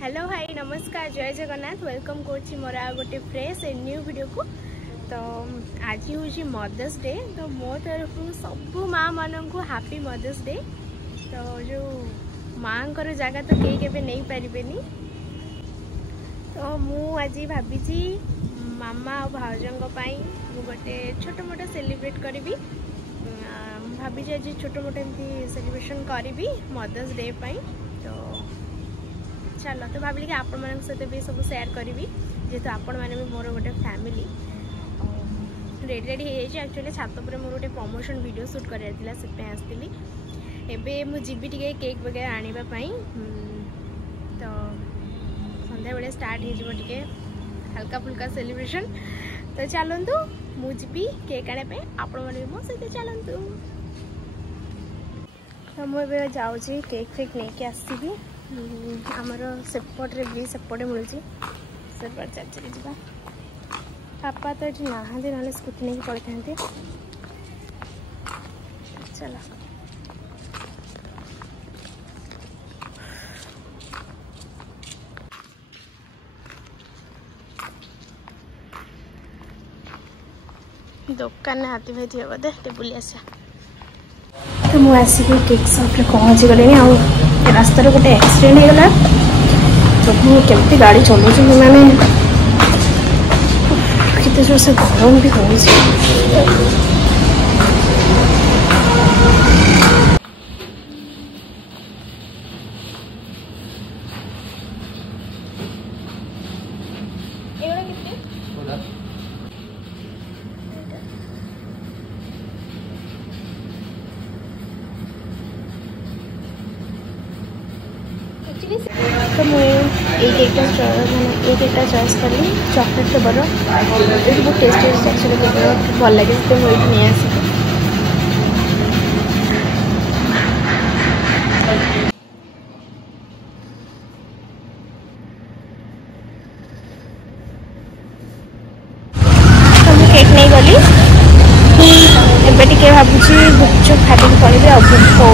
Hello hi नमस्कार जय Jagannath welcome करछि मोर आ गोटे फ्रेश एंड न्यू वीडियो को। तो आज हूँ मदर्स डे, तो मो तरफ सबू माँ मान को हैप्पी मदर्स डे। तो जो माँ को जगह तो कई के नहीं पारे, तो मु आज भाभी मामा और भाउजों गोटे छोट मोट सेलिब्रेट करी। भाभी आज छोट मोट एमती सेलिब्रेशन करी मदर्स डे पाई। तो चलो तो भाविली कि आपण मान सहित भी सब शेयर करी, जेहेतु आपण मैंने भी मोर गोटे फैमिली रेडी रेडी हो एक्चुअली छात पर मोर गोटे प्रमोशन वीडियो शूट करार से आसती। एबे मु जीबी टिके केक वगैरह आने तो संध्या बेले स्टार्ट हो हल्का फुल्का सेलिब्रेशन। तो चलतु मु जीबी केक आने आपण मैंने मो सहित चलतु। तो मुझे जाऊँगी केक फेक नहीं आसबि आमर सेपटे भी सेपटे मिलूँ सेपटे चल चली जा। पापा तो ये नहांती ना स्कूटी नहीं पड़े था। चलो दुकान हाथी भाई थी बोधे बुली आसा। तो मुझे आसिक केक सॉप पहुँची गली आ रास्तार गोटे एक्सीडेंट होगा। तो केमती गाड़ी चलाऊँ मैंने कितने जोर से गरम भी हो। तो मुझे केकटा चॉइस कली चॉकलेट फ्लेवर ये बहुत टेस्टी एक्चुअली फ्लेवर भल लगे तो मुझे नहीं आस। तो मुझे केक नहीं गली एबे टिके भावुची गुपचुप खाई पड़े आ भूख हो।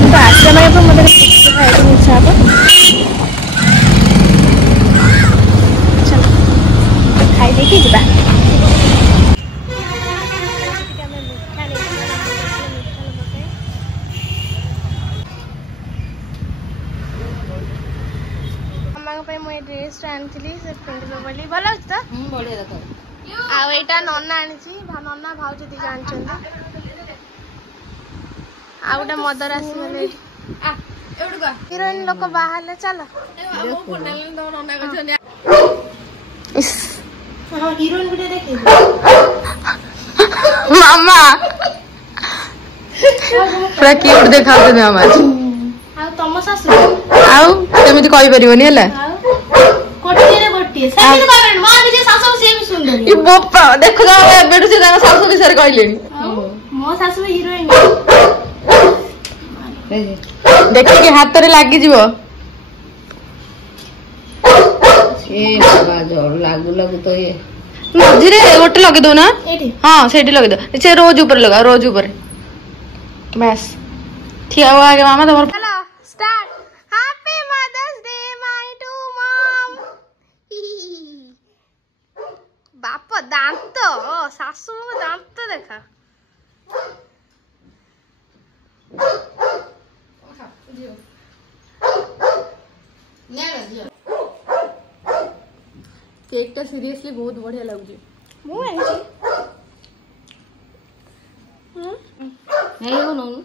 तो आसा मारे मतलब गुपचुप खाई इच्छा हे खाई देखी जा। मामा मुझे ड्रेस आनी से पिंधल बोली भल तो आईटा नना आनी नना भाज दी आनी आ गोटे मदर आसगले हिरोइन लोक बाहर चल हिरोइन वीडियो देखे मामा पूरा क्यूट देखा मामा आ तम सासु आउ केमिति कहि परिबोनी हला कोटी रे कोटी सेति बाबे मो निजे सासु से भी सुंदर ई बोपा देखो जा बेडू से जाना सासु विषय कहलेनी मो सासु हिरोइन देखि के हाथ रे लागी जीवो ए बाबा जोर लागू लागू तो ये मझिरे गोटे लगे दो ना। हाँ से लगे दो से रोज ऊपर लगा रोज ऊपर बस ठीक है आगे मामा तुम hello start happy mother's day my to mom. बाप दांत सासू दांत देखा केक टा सीरियसली बहुत बढ़िया लगुची मु आनी नहीं हो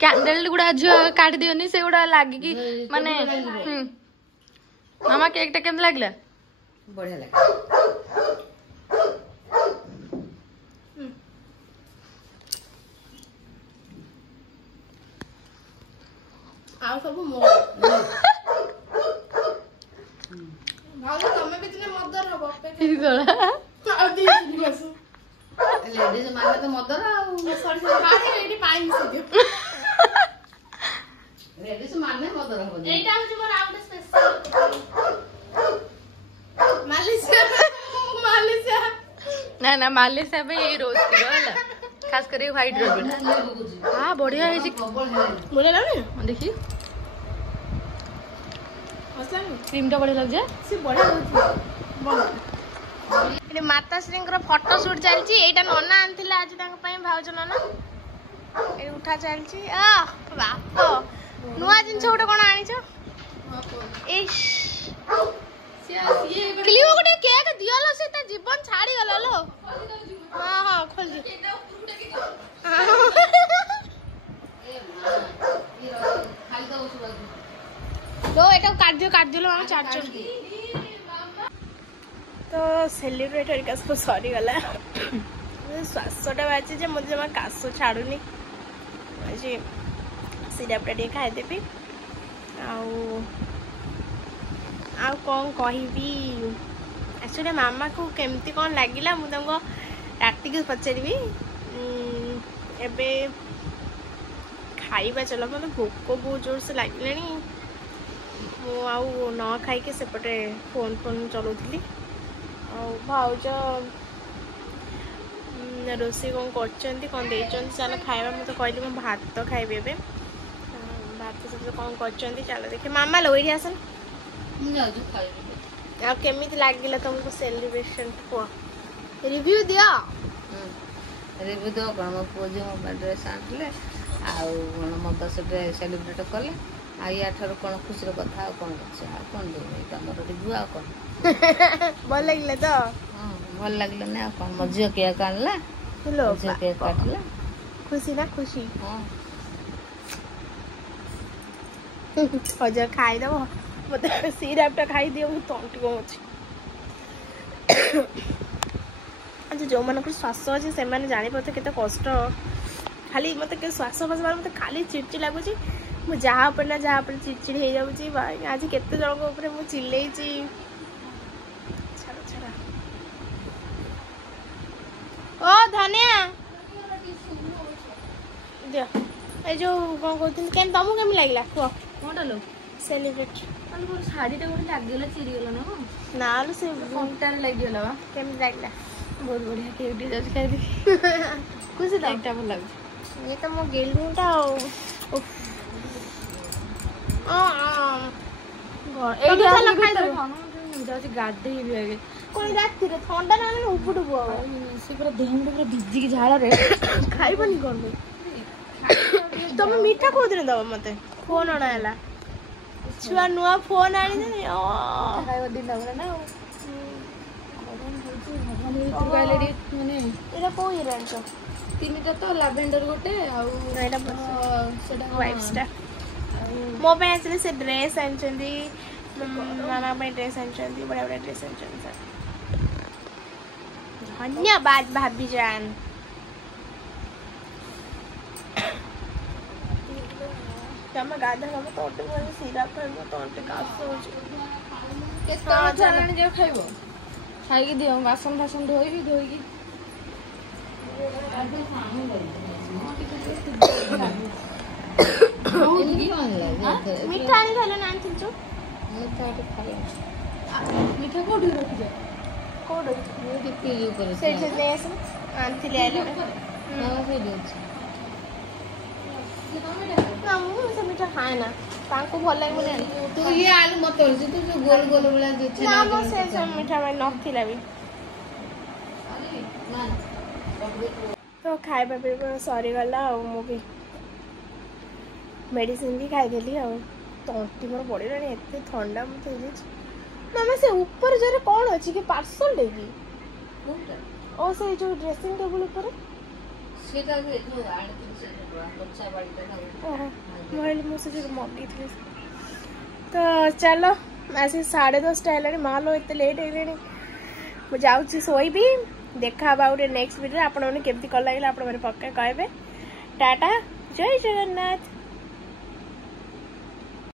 कैंडल गुड़ा जो काट दियोनी से गुड़ा लागी कि माने मामा केक टा केमन लागला बढ़िया लाग आ सब मो भालो तमे भी तने मदर हो बप्पे आ दी बस लेडीज माने तो मदर आ सॉरी सॉरी एडी पानी मिस दियो लेडीज माने मदर हो एटा हो मोर आउट स्पेशल मालिशिया ना ना मालिशिया पे ये रोज की होला खास कर व्हाइट रबड़। हां बढ़िया है जी, बढ़िया लगे देखिए असला क्रीम टा बढ़िया लग जाए से बढ़िया होती माताश्री फोटो शूट चलती एटा नना आनथिला आज भाउज नना ये उठा चलती बाप नुआ जिनस गोटे कौन आनीच क्लियो गोटे केक दियलो से ता जीवन छाड़ी गलो लो हां हां खोल दे तो एटा काट दियो हम चार्जर तो सेलिब्रेट हरिका सब सरी गला श्वासटा बाची जे मत जमा काश छाड़ुनी आज सिरपटा टे खाईदेवी आ कौन कहबी एक्चुअली मामा को केमती कौन लगिला मु तुमको राति को पचारि एबे खाइबा चलो मतलब भोक बहुत जोर से लगे मु आउ न खाई सेपटे फोन चलाउली भाउज रोषे कौन कर चल खाइबा मुझे कहली मैं भात तो खाइबी ए भात सब कौन कर चल देखे मामा लो ये आसन केमी लगे तुमको सेलिब्रेशन कह रिव्यू दिया रिव्यू दो कौन मो पुओ जो मो ड्रेस आनले आउ मदर्स डे सेलिब्रेट कले या कौन खुशी कथा कौन कौन देता मोर रिव्यू आ कौन भल लगे तो भल लगे ना कौन मो झील केक आनला झील केक काटला खुशी ना खुशी अज खाईदेव मत सिरपटा खाई दियो तंटी कौन अच्छा जो मन श्वास अच्छे से जानी पाते केते कष्ट खाली मत श्वास फस मत खाली चिड़चिड़ लगुच मु जहाँ पर ना जहाँ पर चिड़चिड़ हो जाऊँगी आज केते जन को चिल्ले ओ धनिया दियो ए जो कौन कहते केन तुमको केमी लगला कह कौन लो सेलिब्रेट शाढ़ी टा गोटे लगे चिरीगला ना ना से कंटार लगे केमी लगला बहुत बढ़िया केक डी जाच खाई खुशी तो केकटा भल लगे ये तो मो गेलुटा गाधे भी आगे कौन राति ठंडा ना उपटू से पूरा देह पूरा भिजिकी झाड़े खाइबनी कौन तुम मीठा कौ दिन दब मत फोन अणाला छुआ नुआ फोन आनी दिन ना एटा को ये रांचो तीनटा तो लैवेंडर गोटे वाइफ्सटा मो पे एक्चुअली से ड्रेस आनचंदी मामा पे ड्रेस आनचंदी बड़ा बड़ा ड्रेस आनचंदी धन्यवाद भाभी जान तम गाधा हम तोटे बोले सीरा पर तोटे कास हो केतना छाणी जे खाइबो खाई दियो बासन बासन धोई धोई मीठा आनी थाले ना आनी जो मीठा कोठी रखि जा कोड ये दिपी ऊपर से ले आसन आनी थिले आले ना से दे ना मु से मीठा खाए ना तांको भल लागे बोले तू ये आलू मत तोड़ तू जो गोल गोल वाला जो छे ना मो से सब मीठा में नथिला भी ना तो खाइबा पे सरी गला मु भी मेडिसिन भी खाईदेली तंटी मोर पड़ानी एत ठंडा मत मामा से ऊपर जरे कौन अच्छी कि पार्सल देगी ओ से जो ड्रेसिंग टेबल ऊपर सेटा जो आड़ से बच्चा बाड़ीटा ओहो मोबाइल मु से जो मगी थी तो चलो ऐसे 10:30 हेलानी माँ लो एत लेट है मुझे जाऊँ शोबी देखा गोटे नेक्स्ट वीडियो आपने केमती कल लगे आप पक्का कहबे टाटा जय जगन्नाथ।